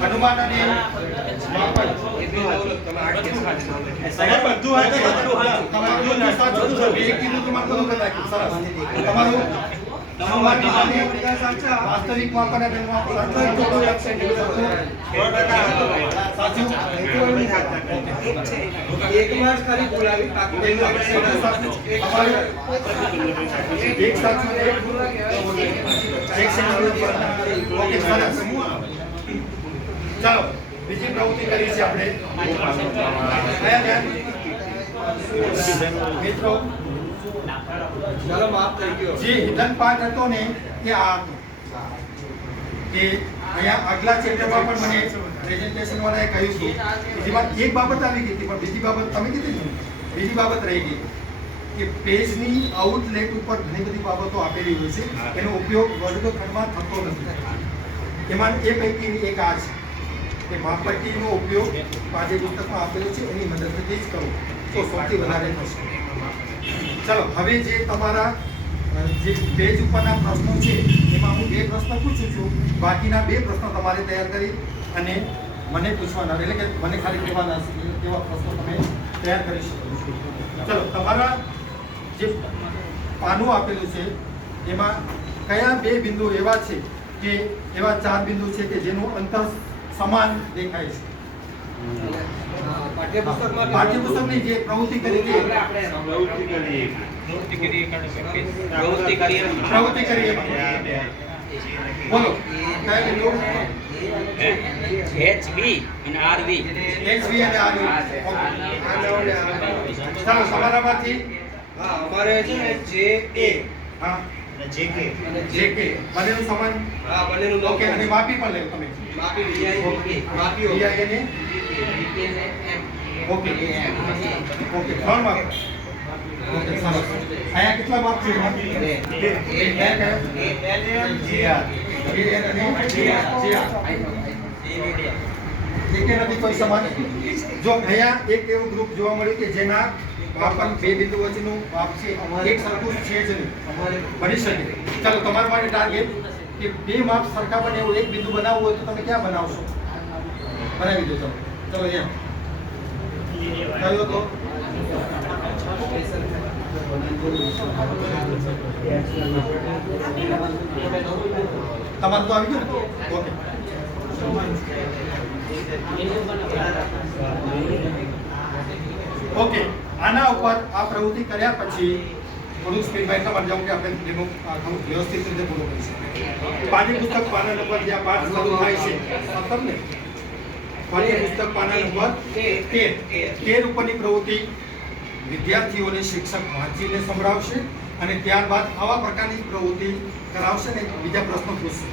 હનુમાન અને સાહેબ બધું તમારું તમારું બધું કરી નાખ્યું સરસ તમારું હનુમાન અને વાસ્તવિક માપન અને માપન સાચું એક વાર ખાલી બોલાવી બાકી બધું આપણે અમારું એક સાચું અને એક એક સેકન્ડ ઓકે સરસ ચાલો બીજી પ્રવૃત્તિ કરી છે આપણે કયા ધ્યાન મિત્રો ચાલો માફ થઈ ગયો જે હિડન પાર્ટ હતો ને એ આ હતો કે અહીંયા આગલા ચેપ્ટરમાં પણ મને પ્રેઝન્ટેશન વાળાએ કહ્યું હતું જેમાં એક બાબત આવી ગઈ પણ બીજી બાબત તમે કીધી બીજી બાબત રહી ગઈ કે પેજની આઉટલેટ ઉપર ઘણી બધી બાબતો આપેલી હોય છે. એનો ઉપયોગ વર્ગખંડમાં થતો નથી. એમાં એ પૈકીની એક આ છે કે માપપટ્ટીનો ઉપયોગ પાઠ્યપુસ્તકમાં આપેલો છે. એની મદદથી જ કરો. તો સૌથી વધારે થશે. ચાલો, હવે જે તમારા જે પેજ ઉપરના પ્રશ્નો છે, એમાં હું બે પ્રશ્ન પૂછું છું. બાકીના બે પ્રશ્નો તમારે તૈયાર કરી અને મને પૂછવાના એટલે કે મને ખાલી કહેવાના કે પ્રશ્નો તમે તૈયાર કરી શકો ચાલો, તમારા જે પાનું આપેલું છે, એમાં કયા બે બિંદુ એવા છે કે, એવા ચાર બિંદુ છે કે જેનું અંતર સમાન દેખાય છે? પાઠ્યપુસ્તકની જે પ્રવૃત્તિ કરી છે. પ્રવૃત્તિ કરીએ પ્રવૃત્તિ કરી એમાં. બોલો. કયા એચ બી અને આર બી એક્સ વી અને આર ચાલો તમારામાંથી હા અમારે છે ને જે એ હા. જે કે અને જે કે બંનેનું સમાન? હા બંનેનું ઓકે અને માપી પણ લેવું તમે. માપી વીઆઈ VI અને ઓકે ઓકે ત્રણ માપ અહીંયા કેટલા માપ છે. નથી કોઈ સમાન જો અહીંયા એક એવું ગ્રુપ જોવા મળ્યું કે જેના માપન બે બિંદુ વચ્ચેનું માપ છે સરખું છે જ નહીં બની શકે ચાલો તમારા માટે ટાર્ગેટ કે બે માપ સરખા બને એવું એક બિંદુ બનાવવું હોય તો તમે ક્યાં બનાવશો? બનાવી દો તમે. ચલો અહીંયા તમારું તો આવી ગયું ને ઓકે ઓકે આના ઉપર આ પ્રવૃત્તિ કર્યા પછી થોડું સ્પીડ બાઇક માટે જાઉં કે આપણે ડેમો આ થોડું વ્યવસ્થિત રીતે પૂરું કરી શકીએ પાઠ્યપુસ્તક પાના નંબર જ્યાં પાઠ શરૂ થાય છે સત્તર ને પાઠ્યપુસ્તક પાના નંબર તેર. તેર ઉપરની પ્રવૃત્તિ વિદ્યાર્થીઓને શિક્ષક વાંચીને સંભળાવશે અને ત્યારબાદ આવા પ્રકારની પ્રવૃત્તિ કરાવશે ને બીજા પ્રશ્નો પૂછશે.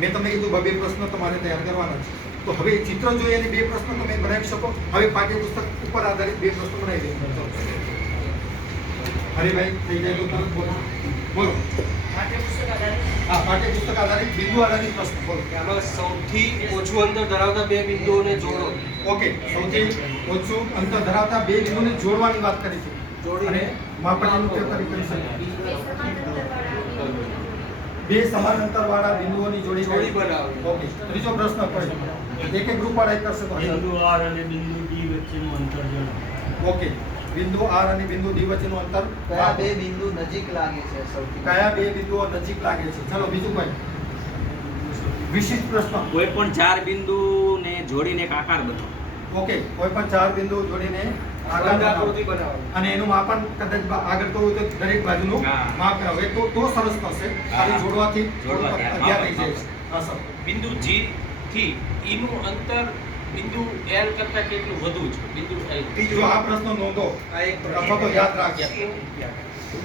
મેં તમને કીધું બે પ્રશ્નો તમારે તૈયાર કરવાના છે. તો હવે ચિત્ર જોઈએ અને બે પ્રશ્નો તમે બનાવી શકો. હવે પાઠ્યપુસ્તક ઉપર આધારિત બે પ્રશ્નો બનાવી દો. હરિભાઈ થઈ જાય તો બોલો. પાઠ્યપુસ્તક આધારિત બિંદુ આધારિત પ્રશ્ન બોલો. આમાં સૌથી ઓછું અંતર ધરાવતા બે બિંદુઓને જોડો. ઓકે સૌથી ઓછું અંતર ધરાવતા બે બિંદુને જોડવાની વાત કરી છે. જોડી. અને માપનનો કરી કરી બે સમાન અંતર વાળા બિંદુઓની જોડી જોડી બનાવવી. ઓકે ત્રીજો પ્રશ્ન કોઈ એક એક ગ્રુપ વાળા એક કરશે બિંદુ આર અને બિંદુ ડી વચ્ચેનું અંતર જણાવો ઓકે. બિંદુ આર અને બિંદુ ડી વચ્ચેનું અંતર કયા બે બિંદુ નજીક લાગે છે સૌથી કયા બે બિંદુઓ નજીક લાગે છે? ચલો બીજું કોઈ. વિશિષ્ટ પ્રશ્ન. કોઈ પણ ચાર બિંદુને જોડીને એક આકાર બનાવો. ઓકે કોઈ પણ ચાર બિંદુ જોડીને આકૃતિ બનાવો. અને એનું માપન કદાચ આગળ તો દરેક બાજુનું. માપ કરાવે. તો તો સરસ થશે. ખાલી જોડવાથી જોડવાથી, અગિયાર થઈ જાય. છે હા સર. બિંદુ જી થી ઈનું અંતર બિંદુ એલ કરતા કેટલું વધુ છે? બિંદુ એલ જો આ પ્રશ્ન નોંધો. આ એક પ્રશ્ન. તો યાદ રાખજો.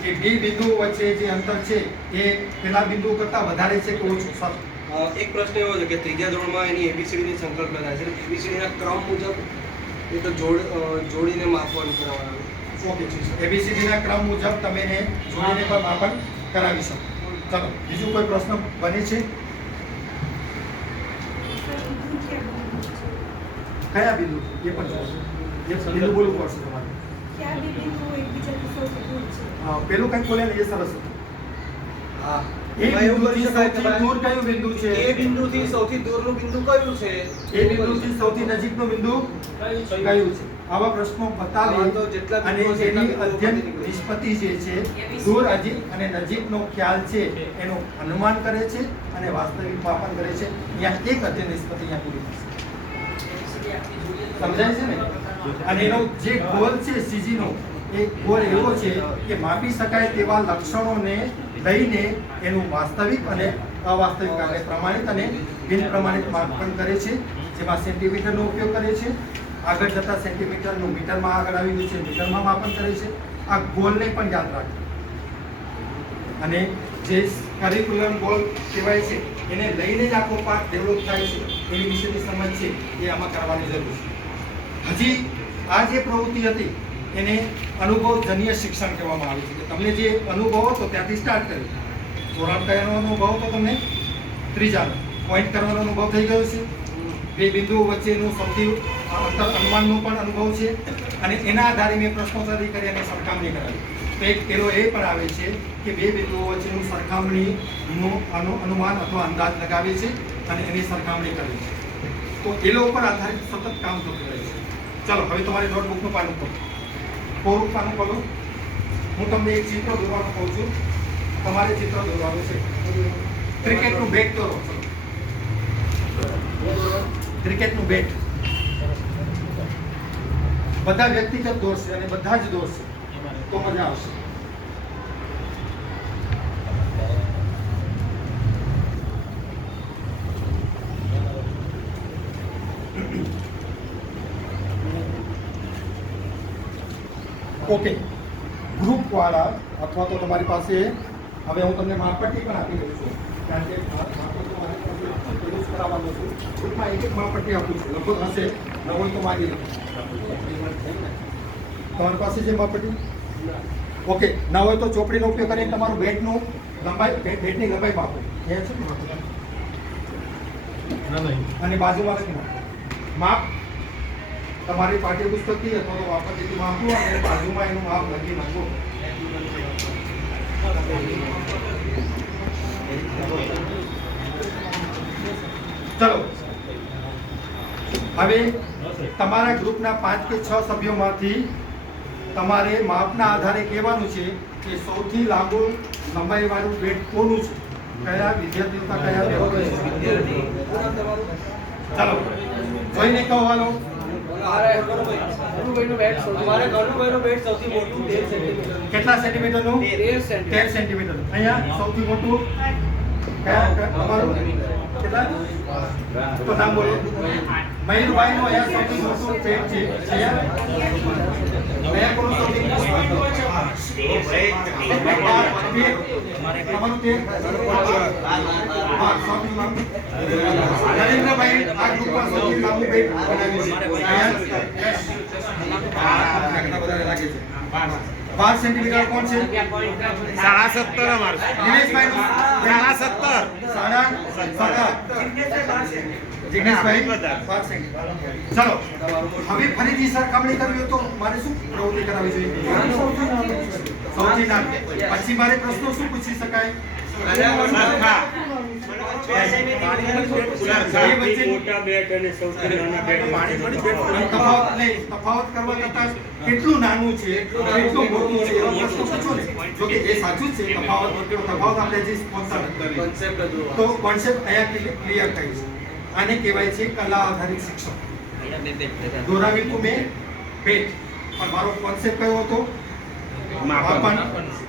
કે બે બિંદુ વચ્ચે જે અંતર છે એ પેલા બિંદુ કરતા વધારે છે કે ઓછું? એક પ્રશ્ન એવો છે કે ત્રીજા ધોરણમાં એની એબીસીડીની સંકલ્પના છે. એબીસીડીના ક્રમ મુજબ એ તો જોડ જોડીને માપવાનું કરવાનું ઓકે એબીસીડી ના ક્રમ મુજબ તમે જોડીને પણ માપન કરાવી શકો. ચલો બીજું કોઈ પ્રશ્ન બને છે? કયા બિંદુ? એ પણ જોશે. એ બિંદુ બોલવું પડશે તમારે. પેલું કંઈક બોલે ને એ સરસ હતું. હા. એ બિંદુ સૌથી દૂરનું બિંદુ કયું છે? એ બિંદુથી સૌથી નજીકનું બિંદુ કયું છે? આવા પ્રશ્નો આવા તો જેટલા અને બિંદુઓ છે એટલા જેની બિંદુઓ અધ્યયન પતી જે છે દૂર અજી અને નજીકનો ખ્યાલ છે એનું અનુમાન કરે છે અને વાસ્તવિક માપન કરે છે. અહીંયા એક અધ્યયન નિષ્પતિ અહીંયા પૂરી થશે. સમજાય છે ને? અને એનો જે ગોલ છે સીજીનો એ ગોલ એવો છે કે માપી શકાય તેવા લક્ષણોને લઈને એનું વાસ્તવિક અને અવાસ્તવિક એટલે પ્રમાણિત અને બિન પ્રમાણિત માપન કરે છે, જેમાં સેન્ટીમીટરનો ઉપયોગ કરે છે, આગળ જતા સેન્ટીમીટરનું મીટરમાં આગળ આવી ગયું છે, મીટરમાં માપન કરે છે. આ ગોલને પણ યાદ રાખે અને જે કરિક્યુલમ ગોલ કહેવાય છે, એને લઈને જ આખો પાઠ ડેવલપ થાય છે, એની વિશેની સમજ છે, એ આમાં કરવાની જરૂર છે. હજી આ જે પ્રવૃત્તિ હતી, એને અનુભવજન્ય શિક્ષણ કહેવામાં આવે છે. કે તમને જે અનુભવ હતો, ત્યાંથી સ્ટાર્ટ કર્યું. ધોરણ કયાનો અનુભવ હતો તમને? ત્રીજાનો. પોઈન્ટ કરવાનો અનુભવ થઈ ગયો છે? બે બિંદુઓ વચ્ચેનું સૌથી અંતર અનુમાનનો પણ અનુભવ છે. અને એના આધારે મેં પ્રશ્નોત્તરી કરી અને સરખામણી કરાવી. તો એક પેલો એ પણ આવે છે કે બે બિંદુઓ વચ્ચેનું સરખામણીનું અનુ, અનુમાન અથવા અંદાજ લગાવે છે અને એની સરખામણી કરે છે. તો એ લોકો પર આધારિત સતત કામ થતું રહે છે. ચાલો, હવે તમારી નોટબુકનું પાનું ખોલો કોરું પાનું ખોલો હું તમને એક ચિત્ર દોરવાનું કહું છું. તમારે ચિત્ર દોરવાનું છે. ક્રિકેટનું બેટ દોરો. ક્રિકેટનું બેટ. બધા વ્યક્તિગત દોરશે અને બધા જ દોરશે. તો મજા આવશે. ઓકે ગ્રુપવાળા અથવા તો તમારી પાસે હવે હું તમને માપપટ્ટી પણ આપી દઉં છું. કારણ કે મારી કરાવવાનો છું ગ્રુપમાં એક એક માપપટ્ટી આપું છું. લગભગ હશે. ન હોય તો મારી તમારી પાસે છે માપપટ્ટી ઓકે ના હોય તો ચોપડીનો ઉપયોગ કરીને તમારું બેટનું લંબાઈ બેટ- બેટની લંબાઈ માપો. એ છે ને? અને બાજુમાં માપ તમારી પાઠ્યપુસ્તકથી અથવા તો વાપરથી માપો અને બાજુમાં એનું માપ લખી નાખો. ચલો. હવે તમારા ગ્રુપના પાંચ કે છ સભ્યોમાંથી તમારે માપના આધારે કહેવાનું છે કે સૌથી લાંબુ લંબાઈ વાળું બેટ કોનું છે? કયા વિદ્યાર્થીઓ કયા. ચાલો. જોઈને કહો હાલો અમારે ગણુભાઈનું બેટ સૌથી- અમારે ગણુભાઈનું બેટ સૌથી મોટું 13 સેન્ટીમીટર. કેટલા સેન્ટીમીટરનું 13 સેન્ટીમીટર. તેર સેન્ટીમીટર અહીંયા સૌથી મોટું? તમારું? કેટલા? તો નામ બોલો. મયુરભાઈ નું અહીંયા સૌથી મોટું પેટ છે. અહીંયા કોનું સૌથી તમારું તેર હા, સૌથી લાંબુ. નરેન્દ્રભાઈ આ ગ્રુપમાં સૌથી લાંબુ પેટ બનાવ્યું છે અહીંયા કેટલા બધા લાગે છે બાર સેન્ટીમીટર કોણ છે સાડા સત્તર અમારે દિનેશભાઈ સાડા સત્તર સાડા સત્તર જિગ્નેશભાઈ બાર સેન્ટીમીટર ચલો હવે ફરીથી સરખામણી કરવી તો મારે શું પ્રવૃત્તિ કરાવવી જોઈએ? સૌથી નાનું પછી મારે પ્રશ્નો શું પૂછી શકાય? તફાવત કરવા કરતા કેટલું નાનું છે? કેટલું મોટું છે? પ્રશ્ન પૂછો ને. જો કે એ સાચું છે તફાવત તફાવત આપણે જે. તો કોન્સેપ્ટ અહીંયા ક્લિયર થાય છે આને કહેવાય છે કલા આધારિત શિક્ષણ. દોરાવી તું મેં પેટ પણ મારો કોન્સેપ્ટ કયો હતો? માપન.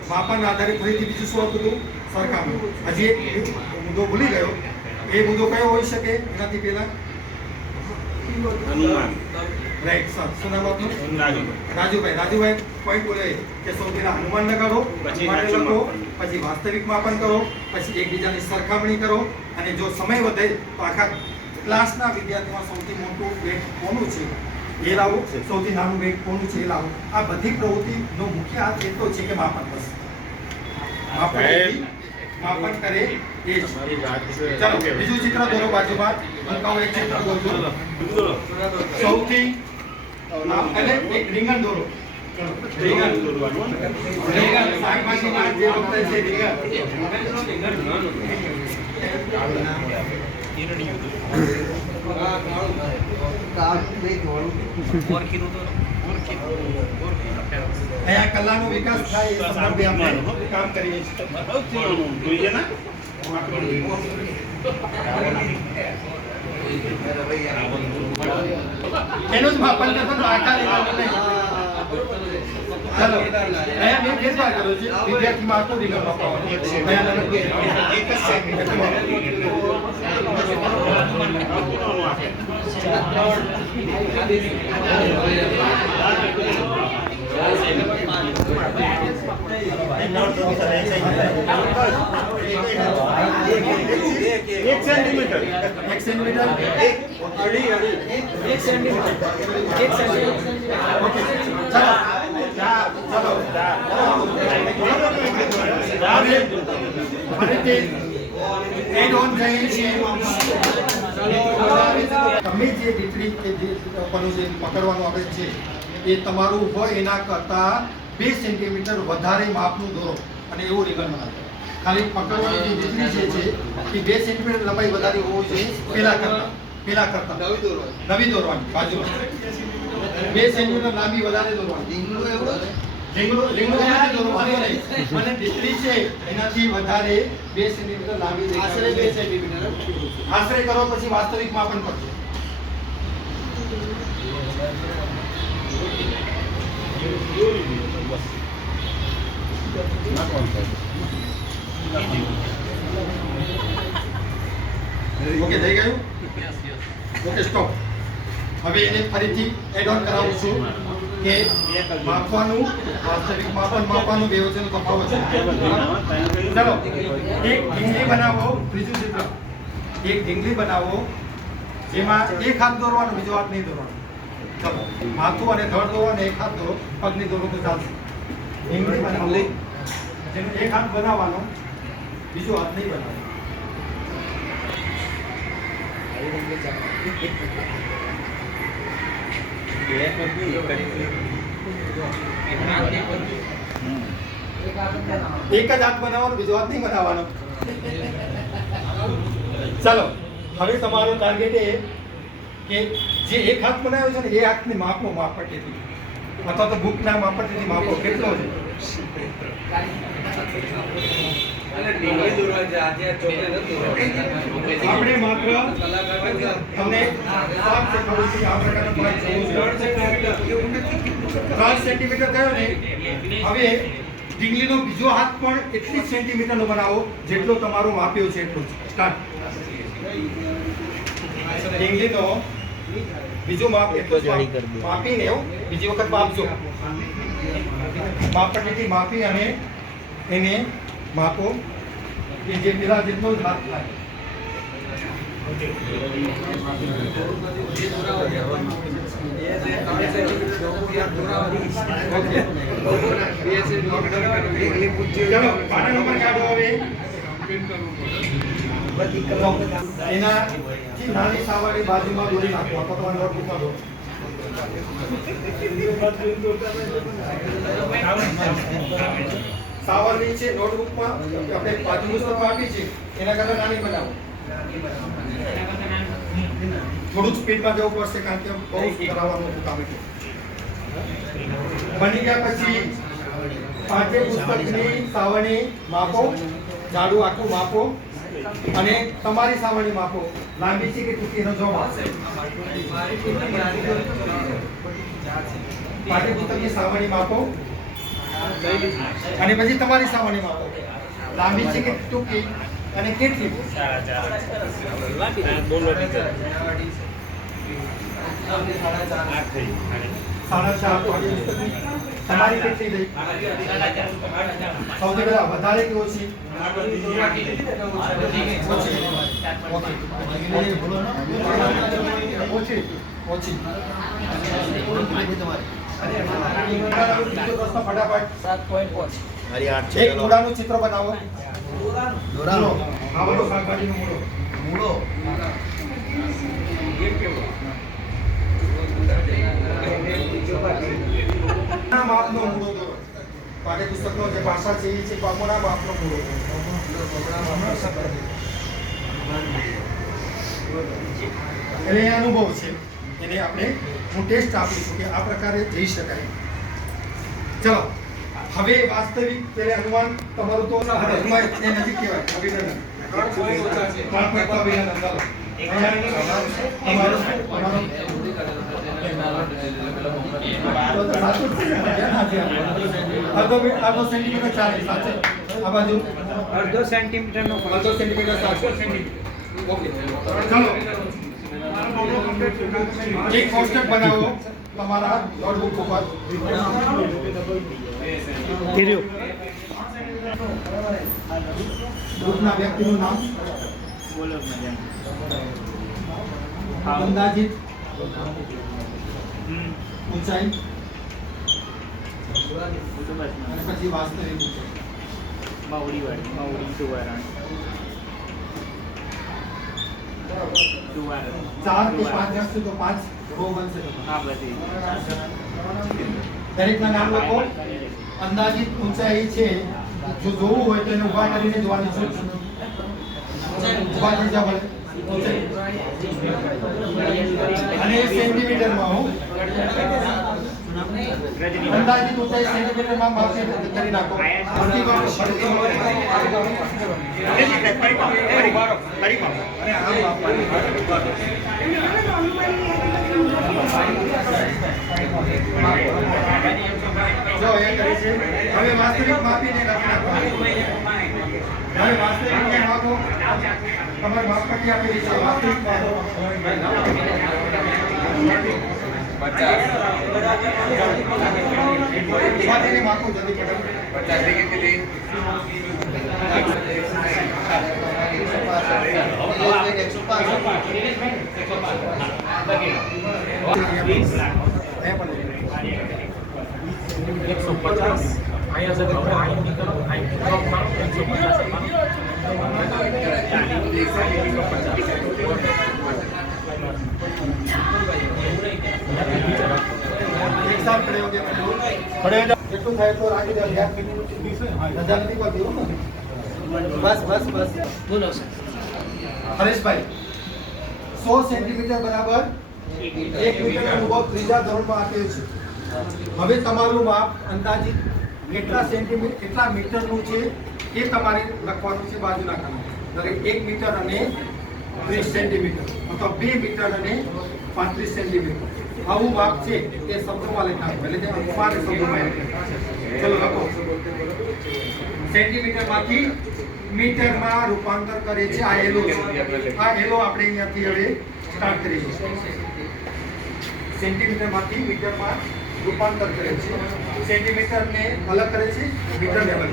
માપન. આધારિત ફરીથી બીજું શું હતું સરખામણી. હજી એક મુદ્દો ભૂલી ગયો. એ મુદ્દો કયો હોઈ શકે? એનાથી પહેલા. હનુમાન. Right sir. શું નામ આપનું? રાજુભાઈ. રાજુભાઈ. પોઈન્ટ બોલે કે સૌથી પહેલા અનુમાન લગાડો પછી લખો પછી વાસ્તવિક માપન કરો પછી એકબીજાની સરખામણી કરો અને જો સમય વધે તો આખા ક્લાસના વિદ્યાર્થીમાં સૌથી મોટું વેટ કોનું છે? એ લાવો. સૌથી નાનું વેટ કોનું છે એ લાવો. આ બધી પ્રવૃત્તિનો મુખ્ય હાથ એટલો છે કે માપન બસ. માપન માપન કરે એ ચાલો બીજું ચિત્ર દોરો બાજુમાં. હું કહું એક ચિત્ર દોરો. સૌથી અને એક રીંગણ દોરો. રીંગણ. રીંગણ, શાકભાજીમાં જે વપરાય છે રીંગણ. અહીંયા કલાનો વિકાસ થાય એ સંદર્ભે આપણે કામ કરીએ છીએ ને એનું જ માપન કરતો આકાર. ચાલો અહીંયા મેં ફેરફાર કર્યો છે વિદ્યાર્થીમાં આખું રીંગણ વાપરવાનું. અહીંયા નંબર એક જ સેકન્ડ એક સેન્ટીમીટર એક સેન્ટીમીટર અઢી અઢી એક સેન્ટીમીટર એક સેન્ટીમીટર ઓકે ચાલો ચાલો હવે ફરીથી એડ ઓન થઈએ છીએ તમે જે દીકરી કે જે આપણું જે પકડવાનું આવે છે એ તમારું હોય એના કરતાં બે સેન્ટીમીટર વધારે માપનું દોરો અને એવું રીંગણ બનાવો. ખાલી પકડવાની જે દીકરી જે છે એ બે સેન્ટીમીટર લંબાઈ વધારે હોવી જોઈએ પેલા કરતાં પેલા કરતાં. નવી દોરવાની. નવી દોરવાની બાજુ બે સેન્ટીમીટર લાંબી વધારે દોરવાની. રીંગણું અને દીકરી છે એનાથી વધારે બે સેન્ટીમીટર લાંબી છે આશરે બે. સેન્ટીમીટર આશરે કરો પછી વાસ્તવિક માપન કરજો. ઓકે થઈ ગયું? ઓકે સ્ટોપ હવે એને ફરીથી એડ ઓન કરાવું છું. કે માપવાનું, વાસ્તવિક માપન, માપવાનું બે વચ્ચેનો તફાવત છે. ચાલો, એક ઢીંગલી બનાવો ત્રીજું ચિત્ર. એક ઢીંગલી બનાવો જેમાં એક હાથ દોરવાનો, બીજો હાથ નહીં દોરવાનો. ચાલો, માથું અને ધડ દોરવાનો એક હાથ દોરો, પગની દોરો તો ચાલશે. ઢીંગલી બનાવો. જેનો એક હાથ બનાવવાનો, બીજો હાથ નહીં બનાવવાનો. એક જ હાથ બનાવવાનો, બીજો હાથ નહીં બનાવવાનો. ચાલો, હવે તમારો ટાર્ગેટ એ કે જે એક હાથ બનાવ્યો છે ને, એ હાથની માપો માપટેથી અથવા તો બુકના માપટેથી માપો કેટલો છે? આપણે માત્ર તમને. ત્રણ સેન્ટીમીટર થયો ને? હવે ઢીંગલીનો બીજો હાથ પણ એટલી જ સેન્ટીમીટરનો બનાવો જેટલો તમારો માપ્યો છે એટલો જ. સ્ટાર્ટ ઢીંગલીનો બીજો માપ એટલો માપીને એવું? બીજી વખત માપજો માપપટ્ટીથી માપી અને એને માપો કે જે જેટલો જ હાથ એના નાની સાવાળી બાજુમાં દોરી નાખો. દો સાવરણી છે, નોટબુકમાં આપણે પાછું પુસ્તકમાં આપી છે એના કરતાં નાની બનાવો. થોડું સ્પીડમાં જવું પડશે કારણ કે બહુ કરાવવાનું કામ એટલે. બની ગયા પછી પાઠ્ય પુસ્તકની સાવરણી માપો જાડું આખું માપો અને તમારી સાવરણી માપો. લાંબી છે કે ટૂંકી એનો જવાબ આવશે પાઠ્ય પુસ્તકની સાવરણી માપો અને પછી તમારી સાવરણી માપો લાંબી છે કે ટૂંકી? અને કેટલી? તમારી કેટલી થઈ? સૌથી પહેલા વધારે કે ઓછી. ઓછી. ઓછી. ઓછી. એક મૂળાનું ચિત્ર બનાવો. મૂળો. હા બોલો શાકભાજીનો મૂળો. મૂળો. માપ બાપનો મૂળો દોરો પાઠ્યપુસ્તકનો જે ભાષા છે એ છે બાપોના બાપનો મૂળો એટલે એ અનુભવ છે. એને આપણે હું ટેસ્ટ આપીશું કે આ પ્રકારે જઈ શકાય. ચલો હવે વાસ્તવિક પેલે અનુમાન તમારું તો અનુમાન એ નજીક કહેવાય અભિનંદન ત્રણ point તો અભિનંદન ચાલો. તમારું તમારું તો તો સાચું જ છે ને? ક્યાં નથી આપણે? અડધો મી- અડધો સેન્ટીમીટર ચાલે સાચે. આ બાજુ. અડધો સેન્ટીમીટરનો અડધો સેન્ટીમીટર સાચો. ઓકે ચલો. એક કોષ્ટક બનાવો. તમારા નોટબુક ઉપર. ગ્રુપના વ્યક્તિનું નામ? બોલો મજા અંદાજિત હમ ઊંચાઈ અને પછી વાસ્તવિક ઊંચાઈ માવડી વાળી માવડી સુવારણ. ચાર કે પાંચ હશે તો પાંચ. રો બનશે હા બધી. દરેકના નામ લખો. અંદાજિત ઊંચાઈ છે. જો જોવું હોય તો એને ઊભા કરીને જોવાની છે. ઊભા થઈ જાવ અને સેન્ટીમીટરમાં હું. અંદાજિત ઊંચાઈ સેન્ટીમીટરમાં માપી કરી નાખો. જો, એ કરી છે. હવે વાસ્તવિક માપીને લખી નાખવાનું. હવે વાસ્તવિક ને માપો, તમારે માપપટ્ટી આપેલી છે, વાસ્તવિક માપો. અહીંયા પણ એકસો પચાસ. અહીંયા છે હવે અહીં નીકળો અહીં નીકળો એકસો પચાસ એક સાથ ખડે હોગે ખડે હો જાઓ. થાય તો રાખી દો યાર રજા નથી પડતી હો ને? બસ બસ બસ. બોલો હરેશભાઈ સો સેન્ટીમીટર બરાબર એક મીટર અનુભવ ત્રીજા ધોરણમાં આપ્યો છે. હવે તમારું માપ અંદાજિત કેટલા સેન્ટીમીટર કેટલા મીટરનું છે એ તમારે લખવાનું છે બાજુના ખાના દરેક એક મીટર અને ત્રીસ સેન્ટીમીટર. અથવા બે મીટર અને પાંત્રીસ સેન્ટીમીટર. આવું માપ છે એ શબ્દોમાં લખાવું એટલે કે અપમાન શબ્દોમાં ચલો, લખો. સેન્ટીમીટરમાંથી મીટરમાં રૂપાંતર કરે છે આ એલો. આ એલો આપણે અહીંયાથી હવે સ્ટાર્ટ કરીશું સેન્ટીમીટરમાંથી મીટરમાં રૂપાંતર કરે છે. સેન્ટીમીટરને અલગ કરે છે મીટરને અલગ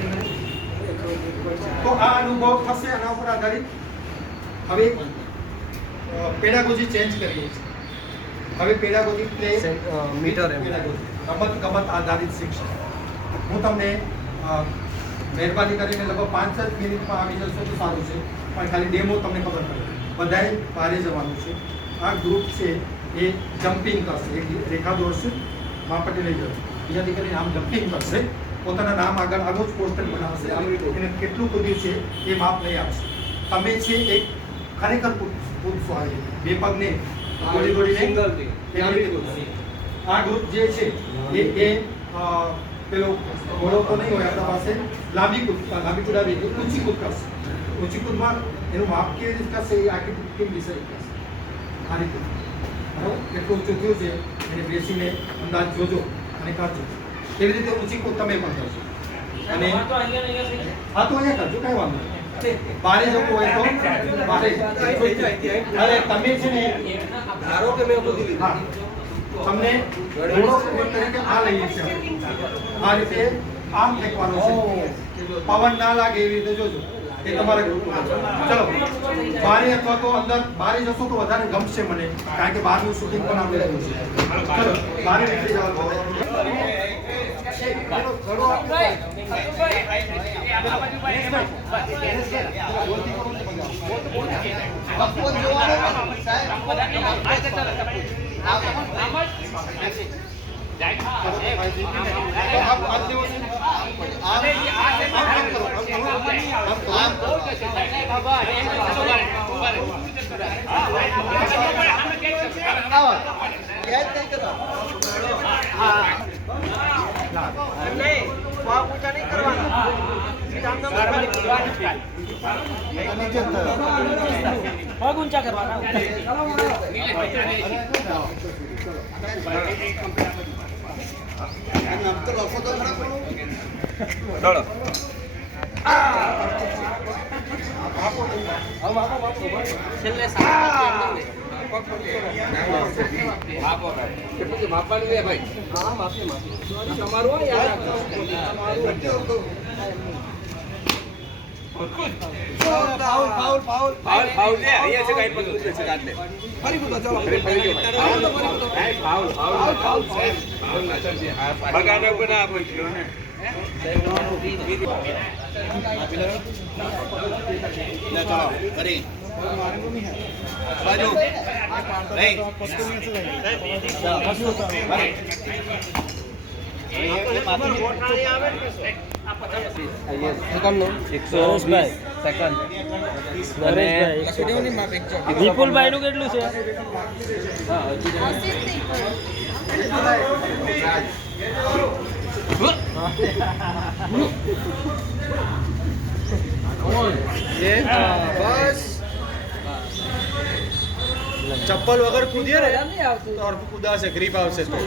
તો આ અનુભવ થશે આના ઉપર આધારિત. હવે પેડાગોજી ચેન્જ કરીએ છીએ. હવે પેડાગોજી એટલે મીટર રમત ગમત આધારિત શિક્ષણ. હું તમને મહેરબાની કરીને લગભગ પાંચ જ મિનિટમાં આવી જશો તો સારું છે. પણ ખાલી ડેમો તમને ખબર પડે. બધાએ બહારે જવાનું છે. આ ગ્રુપ છે એ જમ્પિંગ કરશે. એક રેખા દોરશે માપટે લઈ જશે. બીજાથી કરીને આમ જમ્પિંગ કરશે. પોતાના નામ આગળ આગળ જ પોસ્ટર બનાવશે. એને કેટલું કૂદ્યું છે એ માપ લઈ આપશે તમે છે એક ખરેખર કૂદ- કૂદશો આવી. બે પગને ગોળી ગોળીને આ ગ્રુપ જે છે એ એ પેલો ઘોડો તો નહીં હોય આપણા પાસે લાંબી કૂદ લાંબી કૂદ આવી ગઈ ઊંચી કૂદ કરશે. ઊંચી કૂદમાં એનું માપ કેવી રીતે કરશે એ આખી ટીમ ડિસાઈડ કરશે. આ રીતે. બરાબર? એટલું ઊંચું થયું છે એને બેસીને અંદાજ જોજો અને કાઢજો. એવી રીતે ઊંચી કૂદ તમે પણ કરશો અને હા તો અહીંયા કરજો કઈ વાંધો નહીં. બારે જવું હોય તો બારે. અરે તમે છે ને ધારો કે મેં બધું લીધું. તમને ઘોડો ઉપયોગ તરીકે આ લઈએ છીએ. આ રીતે આમ ફેંકવાનો છે. પવન ના લાગે એવી રીતે જોજો. એ તમારે ચલો. બારી અથવા તો અંદર બારી જશો તો વધારે ગમશે મને કારણ કે બહારનું શૂટિંગ પણ આપણે રહ્યું છે ચલો બારી નીકળી જવાનું નહીં પગ નહીં કરવાના પગ ઊંચા કરવાના છેલ્લે માપવાનું છે ભાઈ હા તમારું રાખજો. Foul foul foul foul foul અહીંયા છે લે વિપુલભાઈ નું કેટલું છે? ચપ્પલ વગર કૂદીએ ને તો કૂદાશે ગ્રીપ આવશે તો.